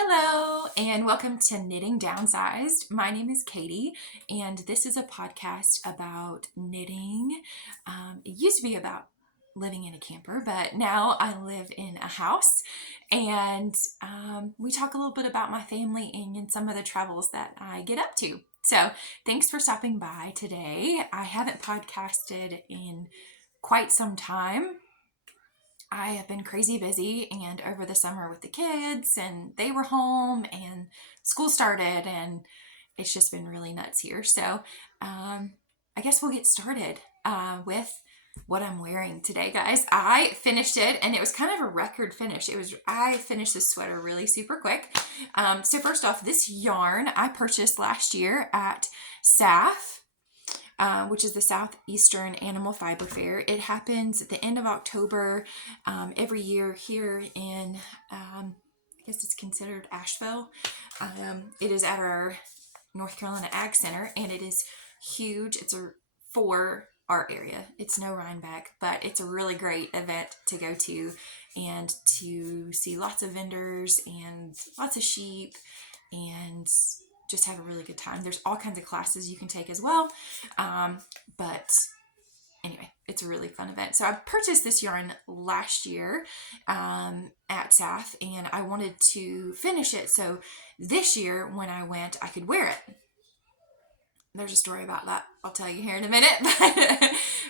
Hello, and welcome to Knitting Downsized. My name is Katie, and this is a podcast about knitting. It used to be about living in a camper, but now I live in a house, and we talk a little bit about my family and some of the travels that I get up to. So, thanks for stopping by today. I haven't podcasted in quite some time. I have been crazy busy, and over the summer with the kids, and they were home, and school started, and it's just been really nuts here. So, I guess we'll get started with what I'm wearing today, guys. I finished it, and it was kind of a record finish. I finished this sweater really super quick. So first off, this yarn I purchased last year at SAF. Which is the Southeastern Animal Fiber Fair. It happens at the end of October every year here in, I guess it's considered Asheville. It is at our North Carolina Ag Center, and it is huge. It's for our area. It's no Rhinebeck, but it's a really great event to go to and to see lots of vendors and lots of sheep and just have a really good time. There's all kinds of classes you can take as well. But anyway, it's a really fun event. So I purchased this yarn last year at SAF, and I wanted to finish it. So this year when I went, I could wear it. There's a story about that I'll tell you here in a minute.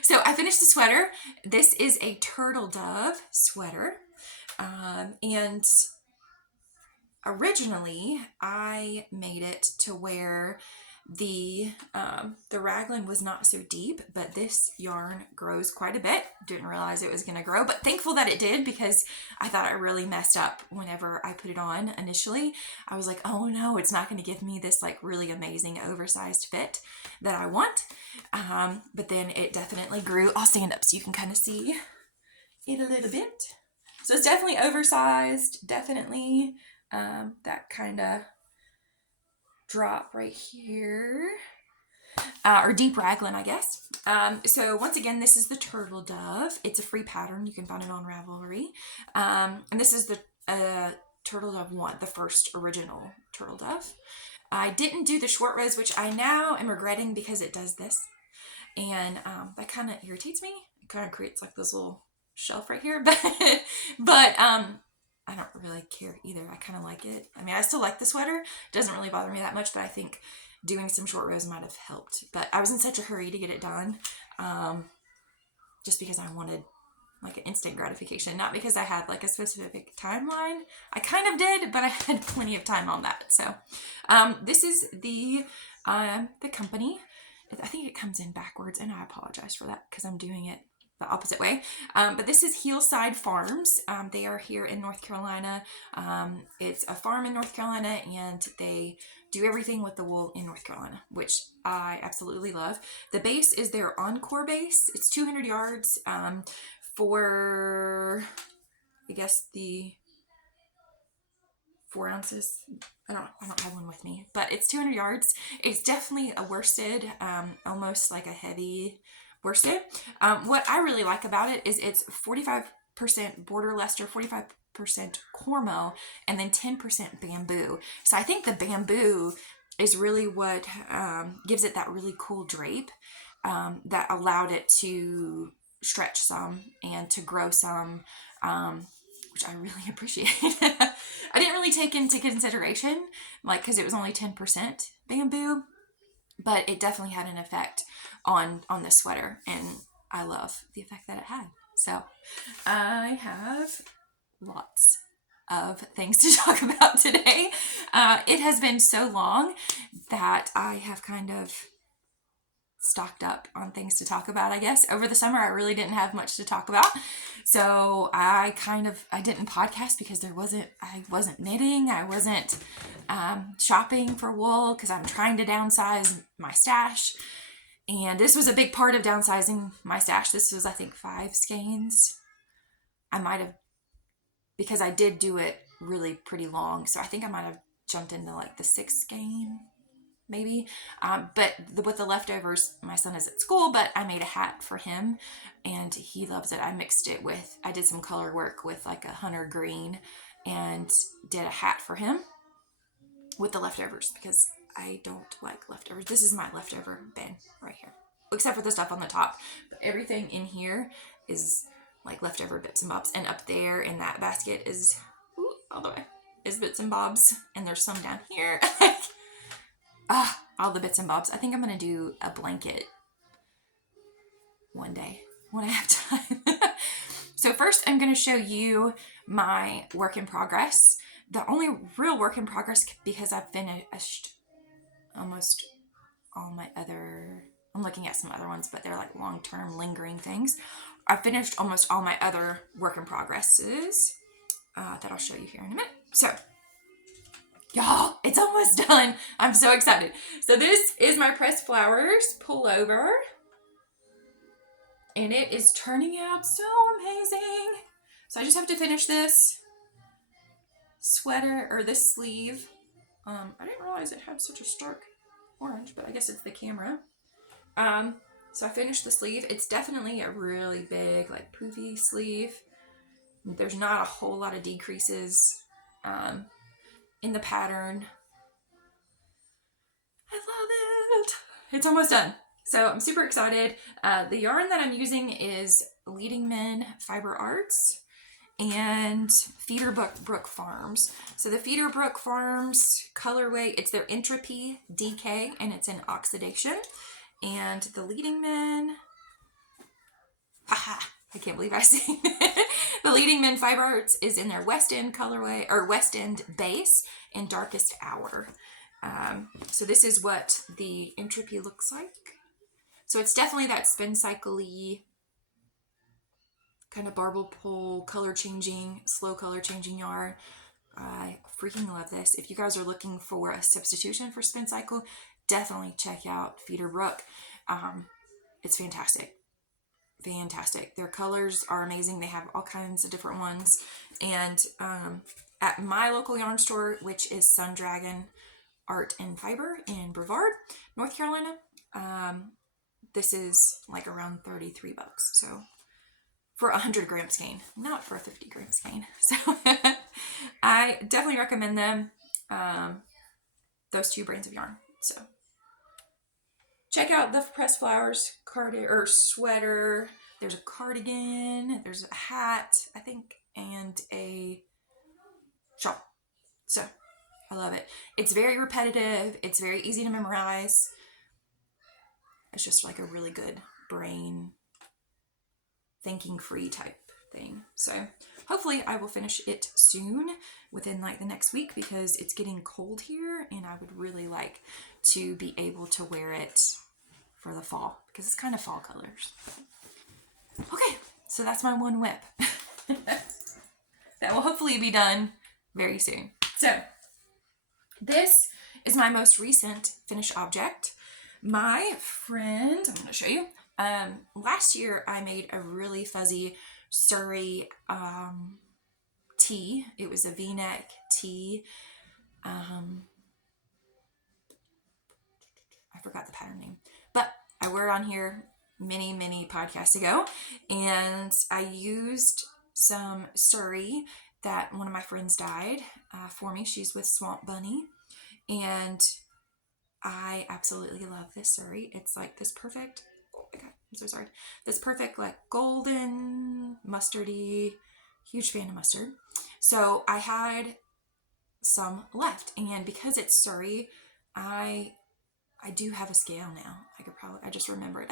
So I finished the sweater. This is a turtle dove sweater. And originally, I made it to where the raglan was not so deep, but this yarn grows quite a bit. Didn't realize it was going to grow, but thankful that it did, because I thought I really messed up whenever I put it on initially. I was like, oh no, it's not going to give me this like really amazing oversized fit that I want. But then it definitely grew. I'll stand up so you can kind of see it a little bit. So it's definitely oversized, definitely that kind of drop right here, or deep raglan, I guess. So once again, this is the turtle dove. It's a free pattern. You can find it on Ravelry. And this is the turtle dove one, the first original turtle dove. I didn't do the short rows, which I now am regretting because it does this. And that kind of irritates me. It kind of creates like this little shelf right here. But I don't really care either. I kind of like it. I mean, I still like the sweater. It doesn't really bother me that much, but I think doing some short rows might have helped. But I was in such a hurry to get it done, just because I wanted like an instant gratification, not because I had like a specific timeline. I kind of did, but I had plenty of time on that. So this is the company. I think it comes in backwards, and I apologize for that because I'm doing it the opposite way. But this is Hillside Farms. They are here in North Carolina. It's a farm in North Carolina, and they do everything with the wool in North Carolina, which I absolutely love. The base is their Encore base. It's 200 yards for, I guess, the 4 ounces. I don't have one with me, but it's 200 yards. It's definitely a worsted, almost like a heavy worsted. What I really like about it is it's 45% border Leicester, 45% Cormo, and then 10% bamboo. So I think the bamboo is really what gives it that really cool drape that allowed it to stretch some and to grow some, which I really appreciate. I didn't really take into consideration, like, because it was only 10% bamboo, but it definitely had an effect on the sweater, and I love the effect that it had. So I have lots of things to talk about today. It has been so long that I have kind of stocked up on things to talk about, I guess. Over the summer, I really didn't have much to talk about. So I didn't podcast because I wasn't knitting. I wasn't shopping for wool because I'm trying to downsize my stash. And this was a big part of downsizing my stash. This was, I think, 5 skeins. I might have, because I did do it really pretty long. So I think I might have jumped into like the 6th skein, maybe. But with the leftovers, my son is at school, but I made a hat for him and he loves it. I did some color work with like a hunter green and did a hat for him. with the leftovers because I don't like leftovers. This is my leftover bin right here, except for the stuff on the top. But everything in here is like leftover bits and bobs. And up there in that basket is, all the way, is bits and bobs. And there's some down here. All the bits and bobs. I think I'm going to do a blanket one day when I have time. So first I'm going to show you my work in progress. The only real work in progress, because I've finished almost all my other, I'm looking at some other ones, but they're like long-term lingering things. I finished almost all my other work in progresses that I'll show you here in a minute. So y'all, it's almost done. I'm so excited. So this is my pressed flowers pullover. And it is turning out so amazing. So I just have to finish this sweater, or this sleeve. I didn't realize it had such a stark orange, but I guess it's the camera. So I finished the sleeve. It's definitely a really big, like, poofy sleeve. There's not a whole lot of decreases in the pattern. I love it. It's almost done. So I'm super excited. The yarn that I'm using is Leading Men Fiber Arts and Feederbrook Farms. So the Feederbrook Farms colorway, it's their Entropy DK, and it's in oxidation. And the Leading Men, I can't believe I say the Leading Men Fiber Arts is in their West End colorway, or West End base, and Darkest Hour. So this is what the Entropy looks like. So it's definitely that spin cycle-y kind of barbel pole color changing, slow color changing yarn. I freaking love this. If you guys are looking for a substitution for spin cycle, definitely check out Feederbrook. It's fantastic. Fantastic. Their colors are amazing. They have all kinds of different ones. And at my local yarn store, which is Sun Dragon Art and Fiber in Brevard, North Carolina, this is like around $33. So for 100 gram skein, not for a 50 gram skein. So I definitely recommend them, those two brands of yarn. So check out the Pressed Flowers sweater. There's a cardigan, there's a hat, I think, and a shawl. So I love it. It's very repetitive. It's very easy to memorize. It's just like a really good brain thinking free type thing. So hopefully I will finish it soon, within like the next week, because it's getting cold here and I would really like to be able to wear it for the fall, because it's kind of fall colors. Okay, so that's my one whip. That will hopefully be done very soon. So this is my most recent finished object. My friend, I'm going to show you. Last year I made a really fuzzy Surrey tee. It was a V-neck tee. I forgot the pattern name, but I wore it on here many podcasts ago, and I used some Surrey that one of my friends dyed for me. She's with Swamp Bunny, and I absolutely love this Surrey. It's like this perfect, oh my god, I'm so sorry. This perfect like golden mustardy, huge fan of mustard. So I had some left, and because it's Surrey, I do have a scale now. I just remembered.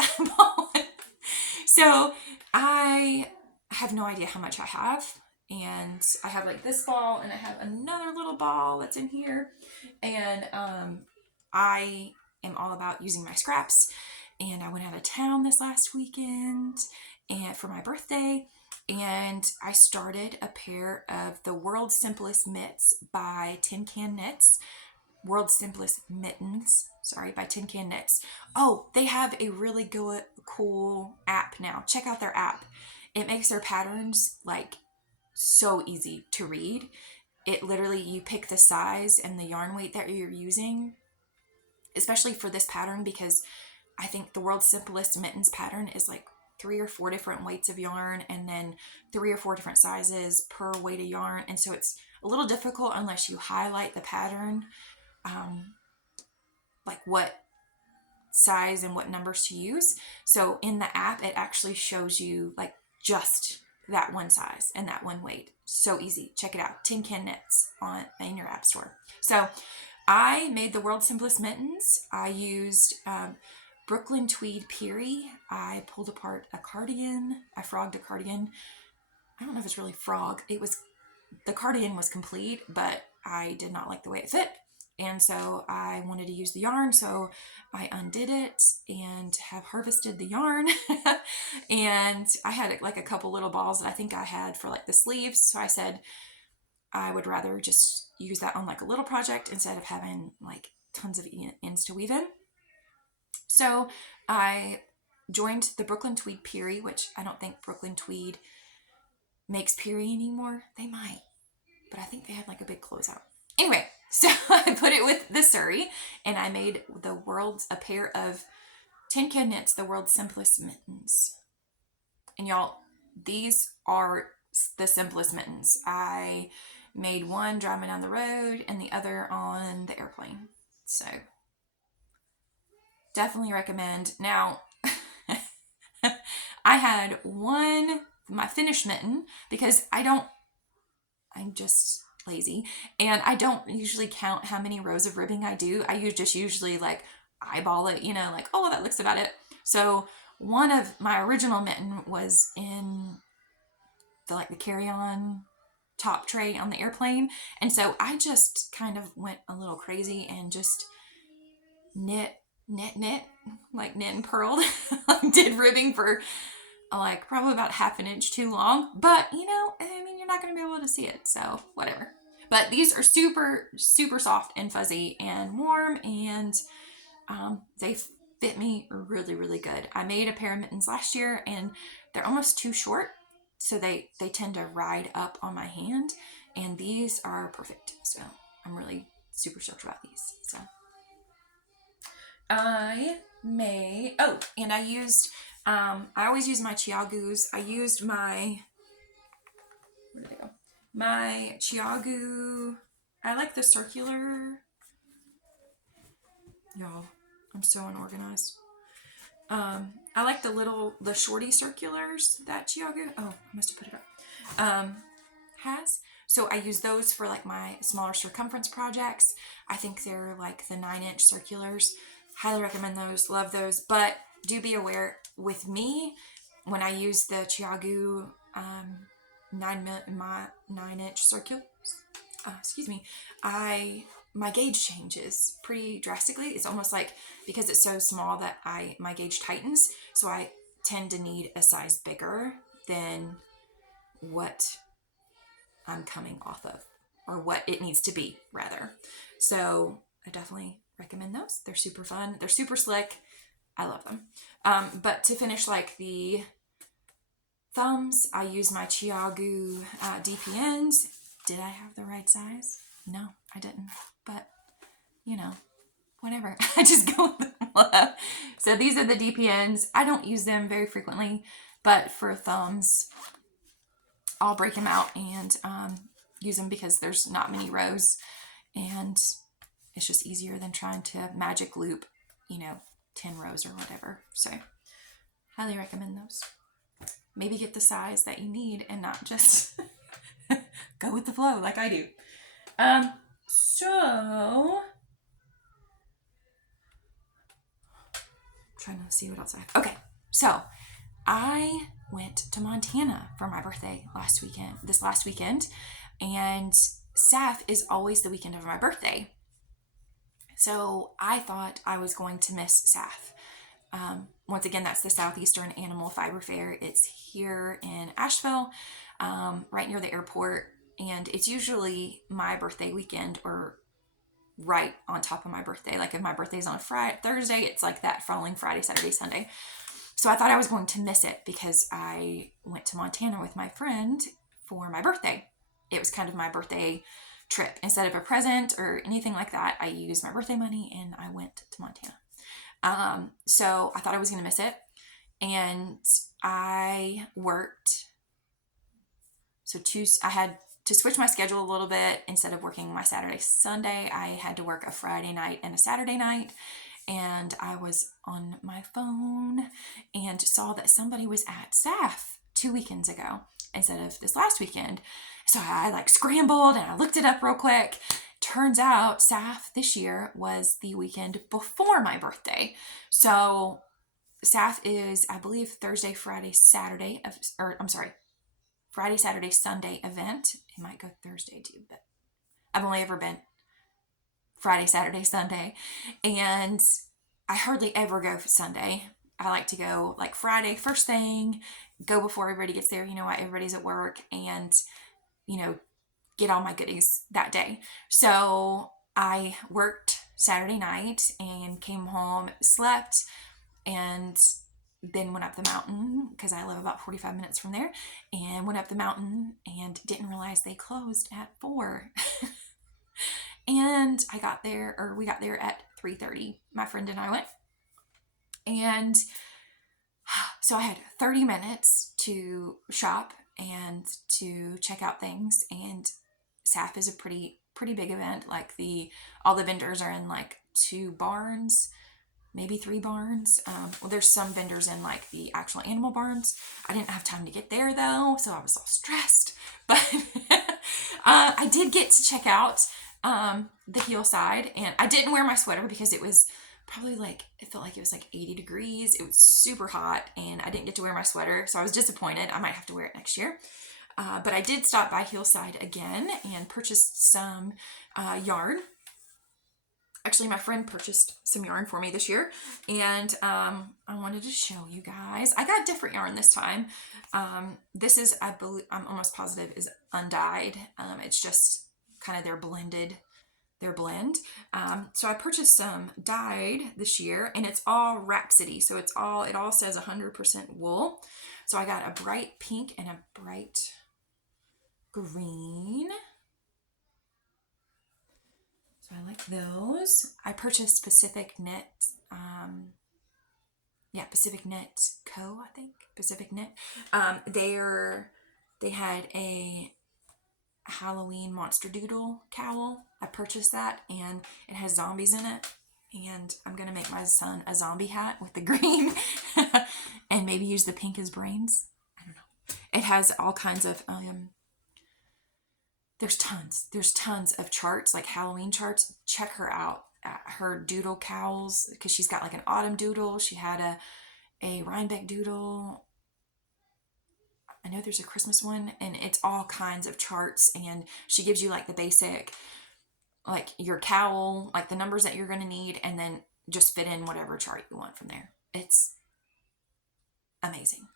So I have no idea how much I have. And I have like this ball, and I have another little ball that's in here. And I am all about using my scraps. And I went out of town this last weekend and for my birthday. And I started a pair of the World's Simplest Mitts by Tin Can Knits. World's Simplest Mittens, by Tin Can Knits. Oh, they have a really good, cool app now. Check out their app. It makes their patterns like so easy to read. It literally, you pick the size and the yarn weight that you're using, especially for this pattern, because I think the World's Simplest Mittens pattern is like 3 or 4 different weights of yarn, and then 3 or 4 different sizes per weight of yarn. And so it's a little difficult unless you highlight the pattern. like what size and what numbers to use. So in the app, it actually shows you like just that one size and that one weight. So easy. Check it out. Tin Can Knits in your app store. So I made the world's simplest mittens. I used Brooklyn Tweed Peary. I pulled apart a cardigan. I frogged a cardigan. I don't know if it's really frog. The cardigan was complete, but I did not like the way it fit. And so I wanted to use the yarn, so I undid it and have harvested the yarn. And I had like a couple little balls that I think I had for like the sleeves. So I said I would rather just use that on like a little project instead of having like tons of ends to weave in. So I joined the Brooklyn Tweed Peary, which I don't think Brooklyn Tweed makes Peary anymore. They might, but I think they had like a big closeout. Anyway, so I put it with the Surrey, and I made a pair of Tin Can Knits, the world's simplest mittens. And y'all, these are the simplest mittens. I made one driving down the road and the other on the airplane. So definitely recommend. Now, I had my finished mitten, because I'm just lazy, and I don't usually count how many rows of ribbing I do. I just usually like eyeball it, like, oh, that looks about it. So one of my original mitten was in the carry-on top tray on the airplane, and so I just kind of went a little crazy and just knit, like knit and purled. Did ribbing for like probably about half an inch too long, but you're not going to be able to see it, so whatever. But these are super, super soft and fuzzy and warm, and they fit me really, really good. I made a pair of mittens last year, and they're almost too short, so they tend to ride up on my hand, and these are perfect. So I'm really super stoked about these. So and I used, I always use my Chiaogus. I used my, where did they go? My Chiaogu, I like the circular, y'all, I'm so unorganized. I like the shorty circulars that Chiaogu, I must have put it up, has. So I use those for like my smaller circumference projects. I think they're like the 9-inch circulars. Highly recommend those, love those. But do be aware with me, when I use the Chiaogu 9-inch circulars, my gauge changes pretty drastically. It's almost like, because it's so small that my gauge tightens, so I tend to need a size bigger than what I'm coming off of, or what it needs to be, rather. So I definitely recommend those. They're super fun. They're super slick. I love them. But to finish like the thumbs, I use my Chiaogu DPNs. Did I have the right size? No, I didn't. But, whatever. I just go with the flow. So these are the DPNs. I don't use them very frequently, but for thumbs, I'll break them out and use them, because there's not many rows, and it's just easier than trying to magic loop, 10 rows or whatever. So highly recommend those. Maybe get the size that you need and not just go with the flow like I do. So trying to see what else I have. Okay, so I went to Montana for my birthday this last weekend, and SAF is always the weekend of my birthday. So I thought I was going to miss SAF. Once again, that's the Southeastern Animal Fiber Fair. It's here in Asheville, right near the airport, and it's usually my birthday weekend, or right on top of my birthday. Like if my birthday's on Thursday, it's like that following Friday, Saturday, Sunday. So I thought I was going to miss it, because I went to Montana with my friend for my birthday. It was kind of my birthday trip. Instead of a present or anything like that, I used my birthday money and I went to Montana. So I thought I was going to miss it, and I worked. So I had to switch my schedule a little bit, instead of working my Saturday, Sunday, I had to work a Friday night and a Saturday night. And I was on my phone and saw that somebody was at SAF 2 weekends ago instead of this last weekend. So I like scrambled and I looked it up real quick. Turns out SAF this year was the weekend before my birthday. So SAF is, I believe, Thursday, Friday, Saturday, Friday, Saturday, Sunday event. It might go Thursday too, but I've only ever been Friday, Saturday, Sunday. And I hardly ever go for Sunday. I like to go like Friday, first thing, go before everybody gets there. You know why? Everybody's at work, and, you know, get all my goodies that day. So I worked Saturday night and came home, slept, and then went up the mountain because I live about 45 minutes from there, and went up the mountain and didn't realize they closed at 4. And we got there at 3:30. My friend and I went. And so I had 30 minutes to shop and to check out things. And SAF is a pretty big event. Like all the vendors are in like 2 barns, maybe 3 barns. Well, there's some vendors in like the actual animal barns. I didn't have time to get there though, so I was all stressed. But I did get to check out the hillside, and I didn't wear my sweater because it was probably it felt like it was like 80 degrees. It was super hot, and I didn't get to wear my sweater, so I was disappointed. I might have to wear it next year. But I did stop by Hillside again and purchased some yarn. Actually, my friend purchased some yarn for me this year, and I wanted to show you guys. I got different yarn this time. This is, I believe, I'm almost positive, is undyed. It's just kind of their blend. So I purchased some dyed this year, and it's all Rhapsody. So it all says 100% wool. So I got a bright pink and a bright green. So I like those. I purchased Pacific Knit. Pacific Knit Co. I think Pacific Knit. They had a Halloween Monster Doodle cowl. I purchased that, and it has zombies in it. And I'm gonna make my son a zombie hat with the green, and maybe use the pink as brains. I don't know. It has all kinds of There's tons of charts, like Halloween charts. Check her out. Her doodle cowls, because she's got like an autumn doodle. She had a Rhinebeck doodle. I know there's a Christmas one, and it's all kinds of charts, and she gives you like the basic, like your cowl, like the numbers that you're going to need, and then just fit in whatever chart you want from there. It's amazing.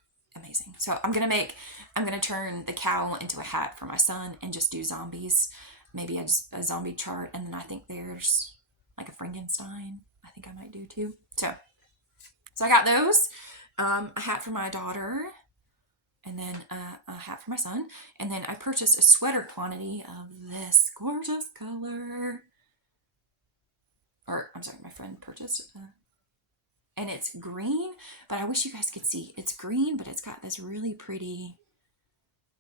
So I'm going to turn the cowl into a hat for my son and just do zombies, maybe a zombie chart. And then I think there's like a Frankenstein, I think I might do too. So I got those, a hat for my daughter, and then a hat for my son. And then I purchased a sweater quantity of this gorgeous color. Or, I'm sorry, my friend purchased, and it's green, but I wish you guys could see. It's green, but it's got this really pretty,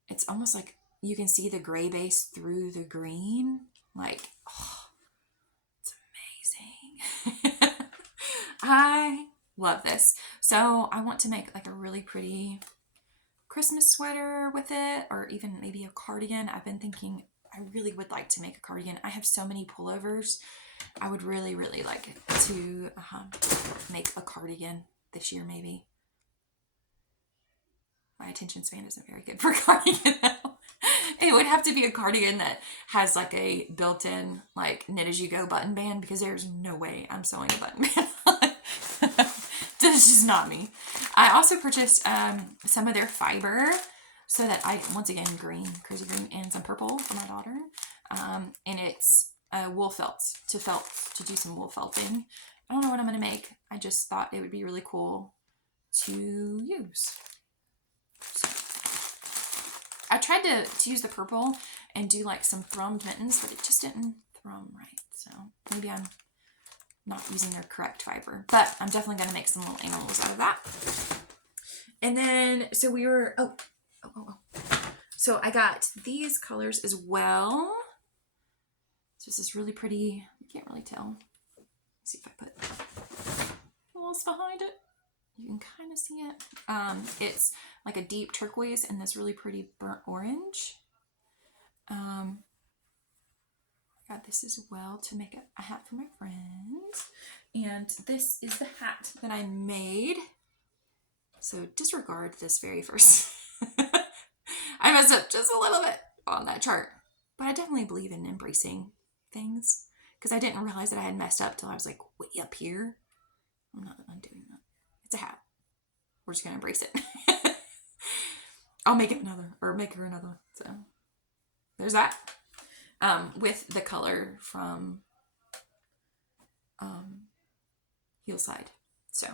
it's almost like you can see the gray base through the green. Like, oh, it's amazing. I love this. So I want to make like a really pretty Christmas sweater with it, or even maybe a cardigan. I've been thinking I really would like to make a cardigan. I have so many pullovers. I would really, really like to make a cardigan this year, maybe. My attention span isn't very good for cardigan though. It would have to be a cardigan that has like a built-in like knit as you go button band, because there's no way I'm sewing a button band on. That's just not me. I also purchased some of their fiber, so that once again, crazy green, and some purple for my daughter. And it's wool felt to do some wool felting. I don't know what I'm going to make. I just thought it would be really cool to use. So I tried to use the purple and do like some thrummed mittens, but it just didn't thrum right. So maybe I'm not using their correct fiber, but I'm definitely going to make some little animals out of that. And then, so So I got these colors as well. So this is really pretty. You can't really tell. Let's see if I put walls behind it. You can kind of see it. It's like a deep turquoise and this really pretty burnt orange. I got this as well to make a hat for my friends. And this is the hat that I made. So disregard this very first. I messed up just a little bit on that chart. But I definitely believe in embracing things. Because I didn't realize that I had messed up till I was like way up here. I'm not undoing that. It's a hat. We're just going to embrace it. I'll make it another, or make her another. So there's that. With the color from Heelside. So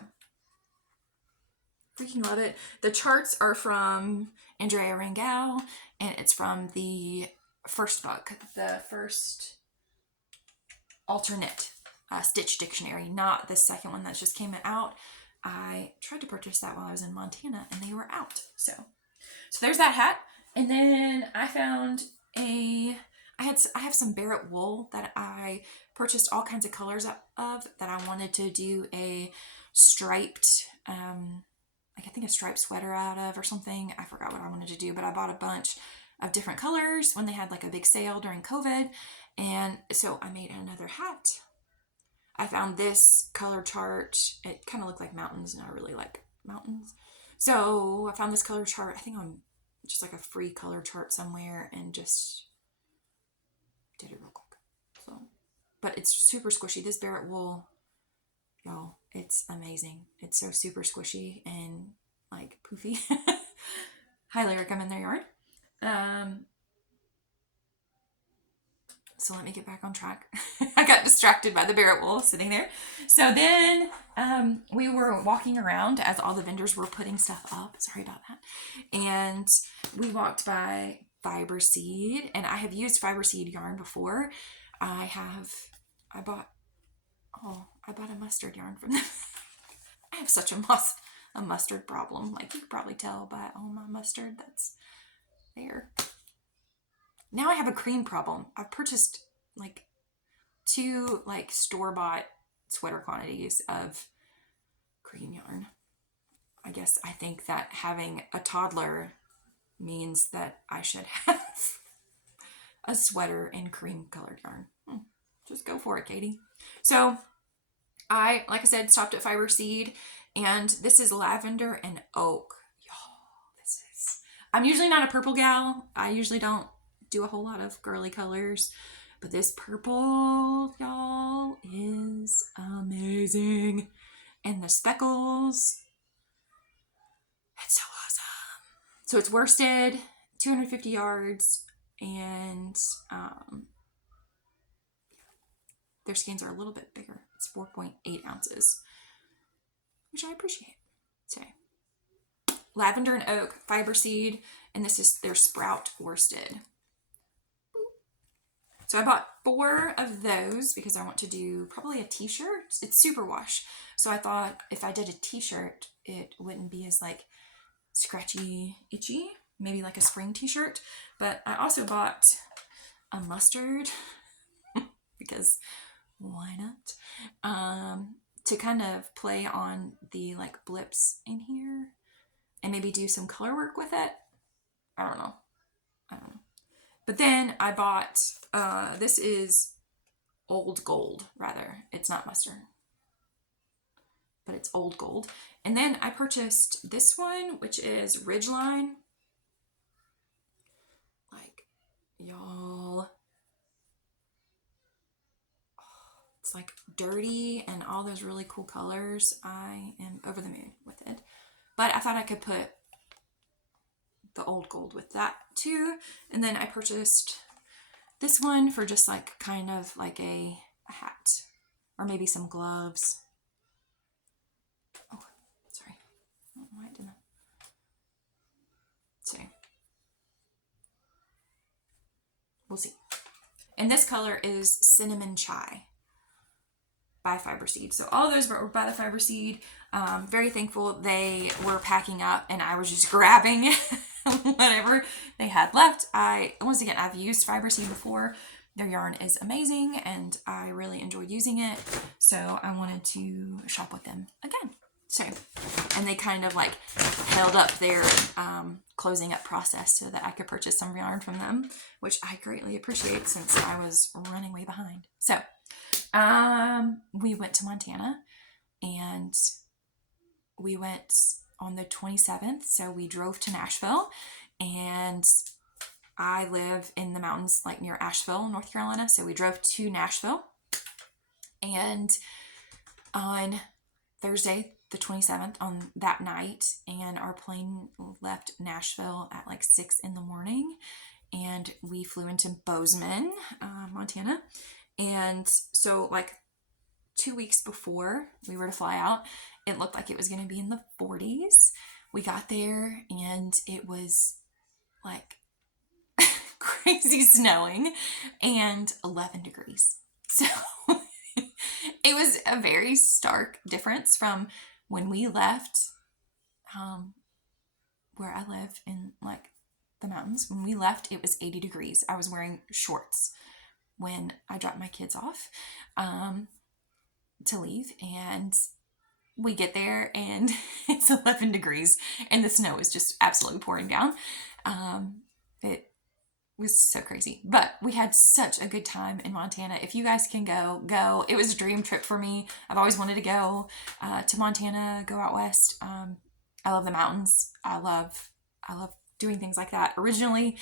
freaking love it. The charts are from Andrea Rangel, and it's from the first book, the first alternate Stitch Dictionary, not the second one that just came out. I tried to purchase that while I was in Montana, and they were out. So there's that hat. And then I found I have some Barrett wool that I purchased all kinds of colors of that I wanted to do a striped, like I think a striped sweater out of or something. I forgot what I wanted to do, but I bought a bunch of different colors when they had like a big sale during COVID. And so I made another hat. I found this color chart. It kind of looked like mountains, and I really like mountains. So I found this color chart, I think on just like a free color chart somewhere, and just did it real quick. So, but it's super squishy. This Barrett wool, y'all, it's amazing. It's so super squishy and like poofy. Highly recommend their yarn. So let me get back on track. I got distracted by the Barrett wool sitting there. So then we were walking around as all the vendors were putting stuff up. Sorry about that. And we walked by Fiber Seed, and I have used Fiber Seed yarn before. I bought a mustard yarn from them. I have such a mustard problem. Like you could probably tell by all my mustard that's there. Now I have a cream problem. I've purchased like 2 like store-bought sweater quantities of cream yarn. I guess I think that having a toddler means that I should have a sweater in cream colored yarn. Just go for it, Katie. So like I said, stopped at Fiber Seed, and this is lavender and oak. Y'all, I'm usually not a purple gal. I usually don't do a whole lot of girly colors, but this purple, y'all, is amazing. And the speckles, it's so awesome. So it's worsted, 250 yards, and their skeins are a little bit bigger. It's 4.8 ounces, which I appreciate. So lavender and oak, Fiber Seed, and this is their sprout worsted. So I bought 4 of those because I want to do probably a t-shirt. It's super wash. So I thought if I did a t-shirt, it wouldn't be as like scratchy, itchy, maybe like a spring t-shirt. But I also bought a mustard because why not? To kind of play on the like blips in here and maybe do some color work with it. I don't know. But then I bought, this is Old Gold, rather. It's not mustard, but it's Old Gold. And then I purchased this one, which is Ridgeline. Like, y'all, it's like dirty and all those really cool colors. I am over the moon with it. But I thought I could put the Old Gold with that too. And then I purchased this one for just like kind of like a hat or maybe some gloves. Oh, sorry. I don't know why I didn't. So we'll see. And this color is Cinnamon Chai by Fiber Seed. So all of those were by the Fiber Seed. Very thankful they were packing up and I was just grabbing whatever they had left. Once again, I've used Fiber Seed before. Their yarn is amazing and I really enjoyed using it. So I wanted to shop with them again. So, and they kind of like held up their closing up process so that I could purchase some yarn from them, which I greatly appreciate since I was running way behind. So we went to Montana and we went on the 27th. So we drove to Nashville, and I live in the mountains, like near Asheville, North Carolina. So we drove to Nashville, and on Thursday, the 27th, on that night, and our plane left Nashville at like 6 in the morning, and we flew into Bozeman, Montana. And so like 2 weeks before we were to fly out, it looked like it was going to be in the 40s. We got there and it was like crazy snowing and 11 degrees. So it was a very stark difference from when we left where I live in like the mountains. When we left, it was 80 degrees. I was wearing shorts when I dropped my kids off to leave, and we get there and it's 11 degrees and the snow is just absolutely pouring down. It was so crazy, but we had such a good time in Montana. If you guys can go. It was a dream trip for me. I've always wanted to go to Montana, go out west. I love the mountains. I love doing things like that. Originally,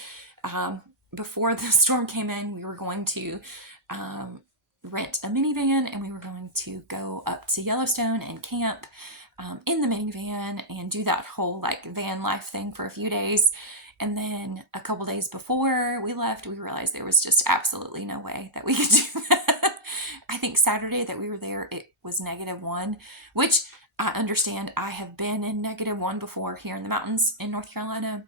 before the storm came in, we were going to rent a minivan and we were going to go up to Yellowstone and camp in the minivan and do that whole like van life thing for a few days. And then a couple days before we left, we realized there was just absolutely no way that we could do that. I think Saturday that we were there, it was -1, which I understand. I have been in -1 before here in the mountains in North Carolina,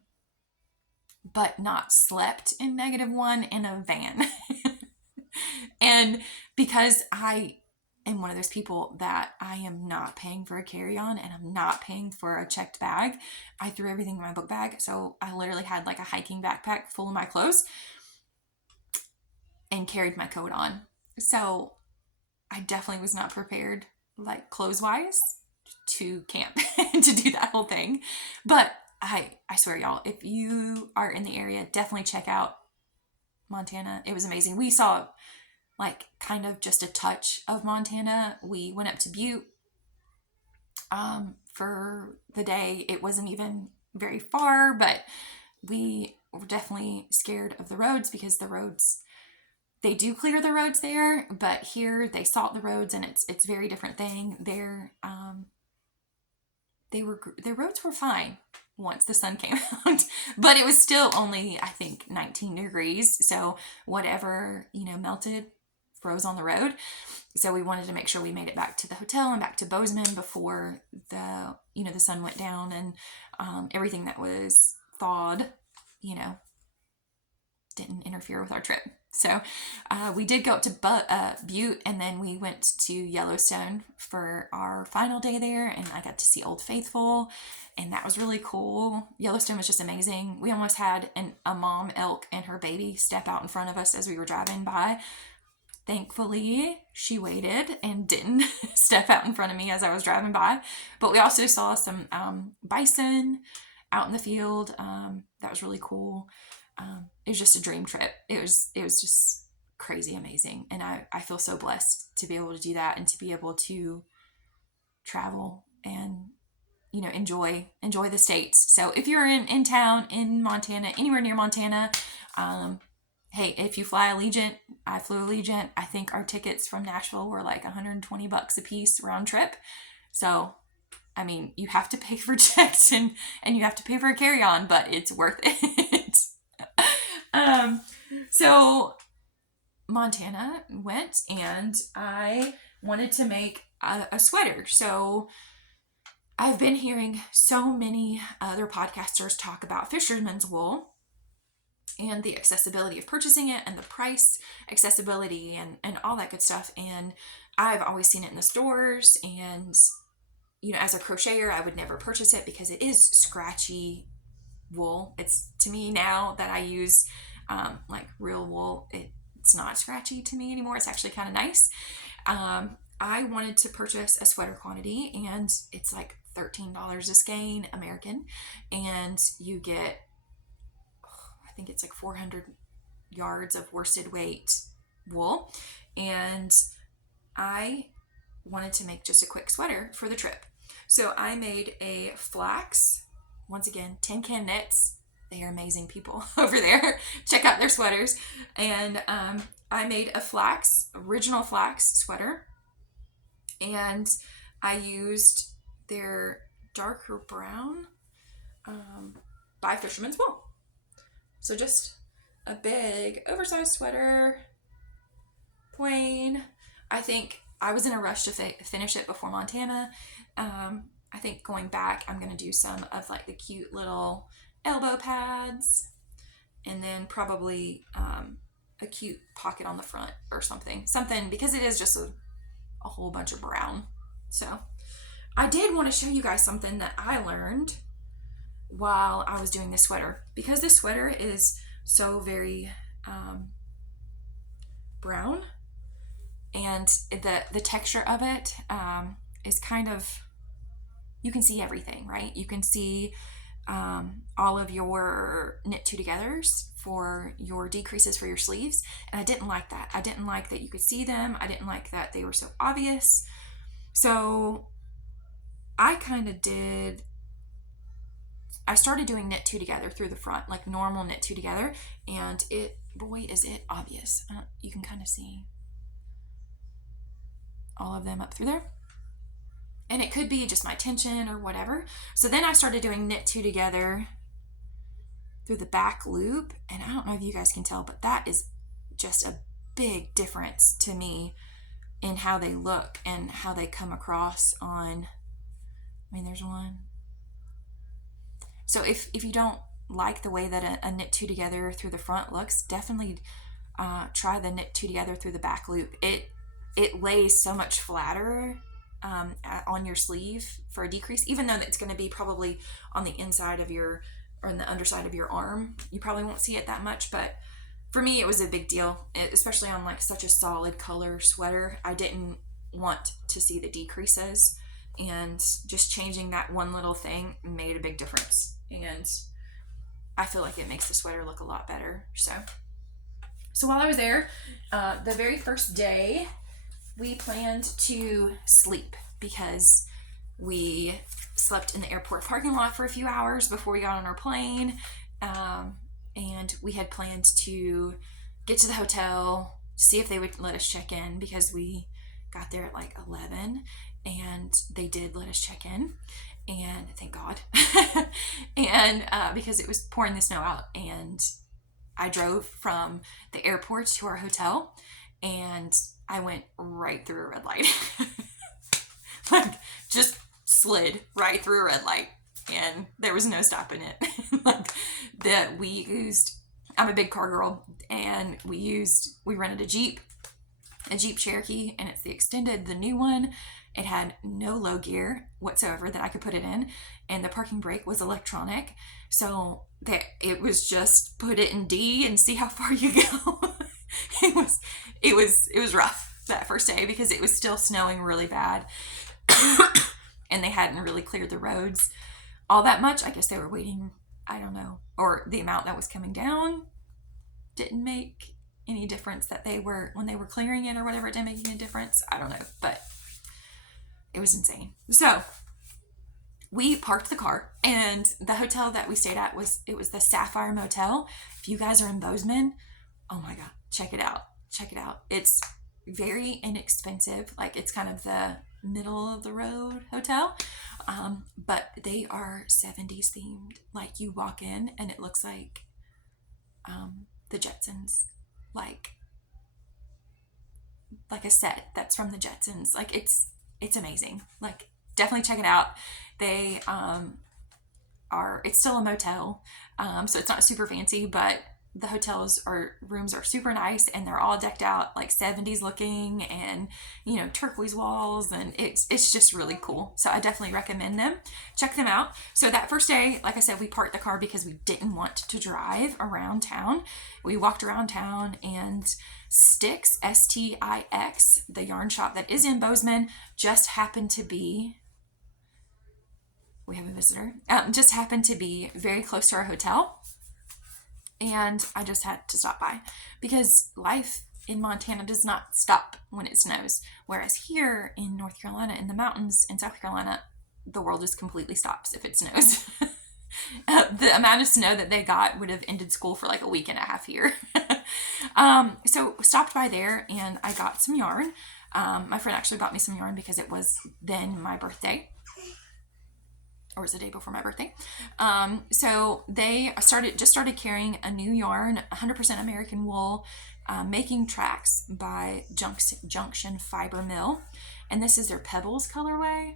but not slept in -1 in a van. And because I am one of those people that I am not paying for a carry-on and I'm not paying for a checked bag, I threw everything in my book bag. So I literally had like a hiking backpack full of my clothes and carried my coat on. So I definitely was not prepared, like clothes-wise, to camp to do that whole thing. But I swear, y'all, if you are in the area, definitely check out Montana. It was amazing. We saw like kind of just a touch of Montana. We went up to Butte for the day. It wasn't even very far, but we were definitely scared of the roads because the roads, they do clear the roads there, but here they salt the roads and it's a very different thing. Their roads were fine once the sun came out, but it was still only, I think, 19 degrees. So whatever, melted froze on the road. So we wanted to make sure we made it back to the hotel and back to Bozeman before the sun went down, and everything that was thawed, didn't interfere with our trip. So we did go up to Butte, and then we went to Yellowstone for our final day there, and I got to see Old Faithful, and that was really cool. Yellowstone was just amazing. We almost had a mom elk and her baby step out in front of us as we were driving by. Thankfully, she waited and didn't step out in front of me as I was driving by. But we also saw some bison out in the field. That was really cool. It was just a dream trip. It was just crazy amazing. And I feel so blessed to be able to do that and to be able to travel and, enjoy the States. So if you're in town in Montana, anywhere near Montana, hey, if you fly Allegiant, I flew Allegiant. I think our tickets from Nashville were like $120 a piece round trip. So, I mean, you have to pay for checks and you have to pay for a carry-on, but it's worth it. So Montana went, and I wanted to make a sweater. So I've been hearing so many other podcasters talk about fisherman's wool and the accessibility of purchasing it and the price accessibility and all that good stuff. And I've always seen it in the stores, and as a crocheter, I would never purchase it because it is scratchy wool. It's, to me, now that I use like real wool, it's not scratchy to me anymore. It's actually kind of nice. I wanted to purchase a sweater quantity, and it's like $13 a skein American, and you get, I think it's like 400 yards of worsted weight wool. And I wanted to make just a quick sweater for the trip. So I made a flax, once again, Tin Can Knits. They are amazing people over there. Check out their sweaters. And I made a original flax sweater. And I used their darker brown by Fisherman's Wool. So just a big oversized sweater, plain. I think I was in a rush to finish it before Montana. I think going back, I'm going to do some of like the cute little elbow pads, and then probably a cute pocket on the front or something, because it is just a whole bunch of brown. So I did want to show you guys something that I learned while I was doing this sweater, because this sweater is so very brown, and the texture of it is kind of, you can see everything, right? You can see all of your knit two togethers for your decreases for your sleeves, and I didn't like that. I didn't like that you could see them. I didn't like that they were so obvious. So I started doing knit two together through the front, like normal knit two together, and boy, is it obvious. You can kind of see all of them up through there. And it could be just my tension or whatever. So then I started doing knit two together through the back loop. And I don't know if you guys can tell, but that is just a big difference to me in how they look and how they come across on, there's one. So if you don't like the way that a knit two together through the front looks, definitely try the knit two together through the back loop. It lays so much flatter on your sleeve for a decrease, even though it's going to be probably on the inside of your, or on the underside of your arm. You probably won't see it that much, but for me it was a big deal, especially on like such a solid color sweater. I didn't want to see the decreases, and just changing that one little thing made a big difference, and I feel like it makes the sweater look a lot better. So while I was there, the very first day we planned to sleep, because we slept in the airport parking lot for a few hours before we got on our plane. And we had planned to get to the hotel, see if they would let us check in, because we got there at like 11, and they did let us check in, and thank God. And because it was pouring the snow out, and I drove from the airport to our hotel, and I went right through a red light. Like, just slid right through a red light, and there was no stopping it. Like, I'm a big car girl, and we rented a Jeep Cherokee, and it's the new one. It had no low gear whatsoever that I could put it in, and the parking brake was electronic, so that it was just put it in D and see how far you go. It was rough that first day, because it was still snowing really bad. And they hadn't really cleared the roads all that much. I guess they were waiting, I don't know, or the amount that was coming down didn't make any difference, when they were clearing it or whatever, it didn't make any difference. I don't know, but it was insane. So we parked the car, and the hotel that we stayed at was the Sapphire Motel. If you guys are in Bozeman, oh my God, check it out. It's very inexpensive. Like, it's kind of the middle of the road hotel, but they are 70s themed. Like, you walk in and it looks like the Jetsons, like a set that's from the Jetsons. Like, it's amazing. Like, definitely check it out. They it's still a motel, so it's not super fancy, but the hotels or rooms are super nice, and they're all decked out like 70s looking, and turquoise walls, and it's just really cool. So I definitely recommend them. Check them out. So that first day, like I said, we parked the car because we didn't want to drive around town. We walked around town, and Stix, Stix, the yarn shop that is in Bozeman, just happened to be, we have a visitor, just happened to be very close to our hotel. And I just had to stop by because life in Montana does not stop when it snows. Whereas here in North Carolina, in the mountains in South Carolina, the world just completely stops if it snows. The amount of snow that they got would have ended school for like a week and a half here. So stopped by there, and I got some yarn. My friend actually bought me some yarn because it was then my birthday. Or was the day before my birthday. So they just started carrying a new yarn, 100% American wool, Making Tracks by Junction Fiber Mill. And this is their Pebbles colorway.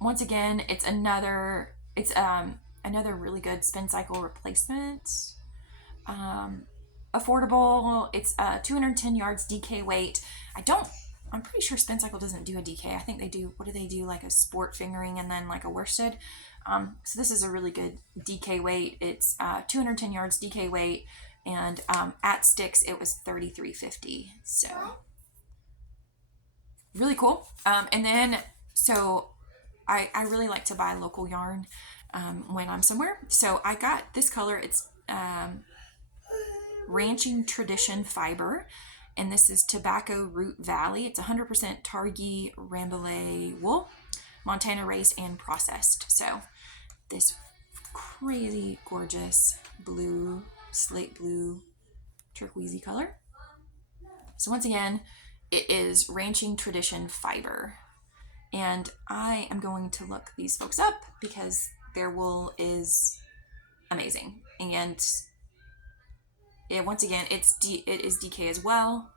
Once again, it's another really good spin cycle replacement. Affordable. It's 210 yards DK weight. I'm pretty sure Spin Cycle doesn't do a DK. I think they do, what do they do? Like a sport fingering and then like a worsted. So this is a really good DK weight. It's 210 yards DK weight, and at Stix it was $33.50. So really cool. And then so I really like to buy local yarn when I'm somewhere. So I got this color. It's Ranching Tradition Fiber. And this is Tobacco Root Valley. It's 100% Targhee Rambouillet wool, Montana raised and processed. So this crazy gorgeous blue, slate blue, turquoisey color. So once again, it is Ranching Tradition Fiber. And I am going to look these folks up because their wool is amazing. And once again, it is DK as well,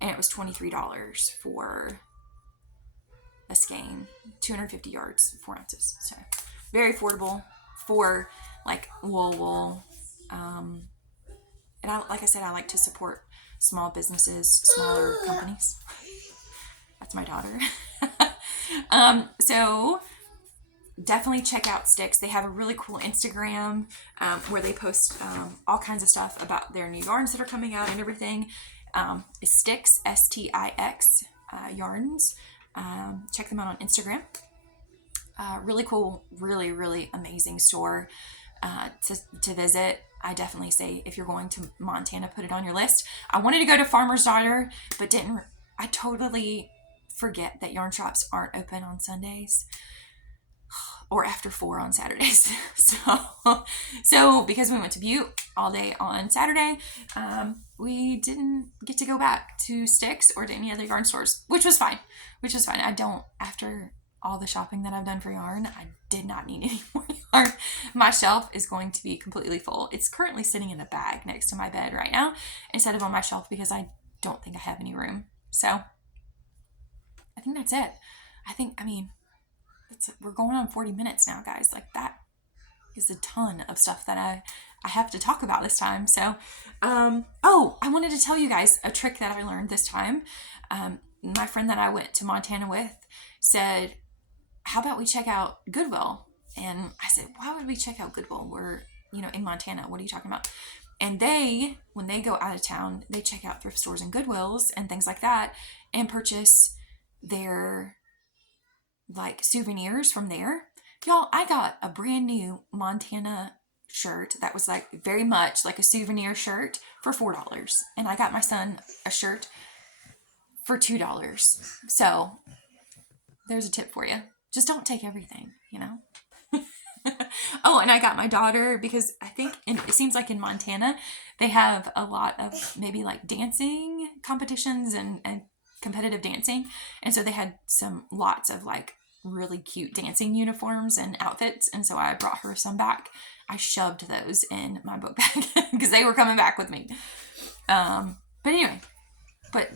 and it was $23 for a skein, 250 yards, 4 ounces. So very affordable for like wool. And like I said, I like to support small businesses, smaller companies. That's my daughter. So definitely check out Stix. They have a really cool Instagram where they post all kinds of stuff about their new yarns that are coming out and everything. It's Stix, Stix yarns. Check them out on Instagram. Really cool, really, really amazing store to visit. I definitely say if you're going to Montana, put it on your list. I wanted to go to Farmer's Daughter, but didn't. I totally forget that yarn shops aren't open on Sundays. Or after 4 on Saturdays. So because we went to Butte all day on Saturday, we didn't get to go back to Stix or to any other yarn stores, which was fine. After all the shopping that I've done for yarn, I did not need any more yarn. My shelf is going to be completely full. It's currently sitting in a bag next to my bed right now instead of on my shelf because I don't think I have any room. So I think that's it. We're going on 40 minutes now, guys. Like, that is a ton of stuff that I have to talk about this time. So, I wanted to tell you guys a trick that I learned this time. My friend that I went to Montana with said, how about we check out Goodwill? And I said, why would we check out Goodwill? We're, in Montana. What are you talking about? And when they go out of town, they check out thrift stores and Goodwills and things like that and purchase their like souvenirs from there. Y'all, I got a brand new Montana shirt that was like very much like a souvenir shirt for $4. And I got my son a shirt for $2. So there's a tip for you. Just don't take everything, Oh, and I got my daughter because I think it seems like in Montana, they have a lot of maybe like dancing competitions and competitive dancing. And so they had lots of like really cute dancing uniforms and outfits, and so I brought her some back. I shoved those in my book bag because they were coming back with me. But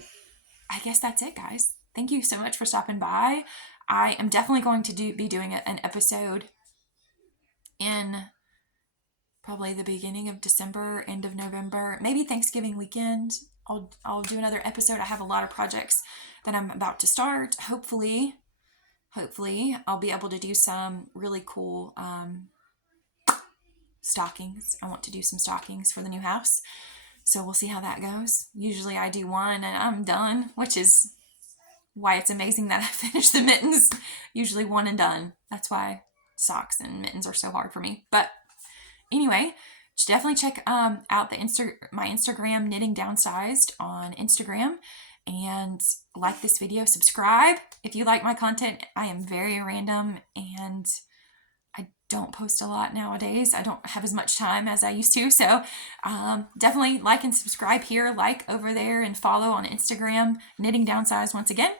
I guess that's it, guys. Thank you so much for stopping by. I am definitely going to be doing an episode in probably the beginning of December, end of November, maybe Thanksgiving weekend. I'll do another episode. I have a lot of projects that I'm about to start. Hopefully I'll be able to do some really cool stockings. I want to do some stockings for the new house. So we'll see how that goes. Usually I do one and I'm done, which is why it's amazing that I finish the mittens. Usually one and done. That's why socks and mittens are so hard for me. But anyway, definitely check out my Instagram, Knitting Downsized, on Instagram, and like this video. Subscribe if you like my content. I am very random and I don't post a lot nowadays. I don't have as much time as I used to. So definitely like and subscribe here, like over there, and follow on Instagram, Knitting Downsized once again.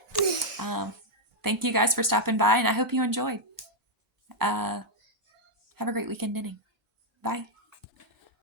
Thank you guys for stopping by, and I hope you enjoyed. Have a great weekend knitting. Bye.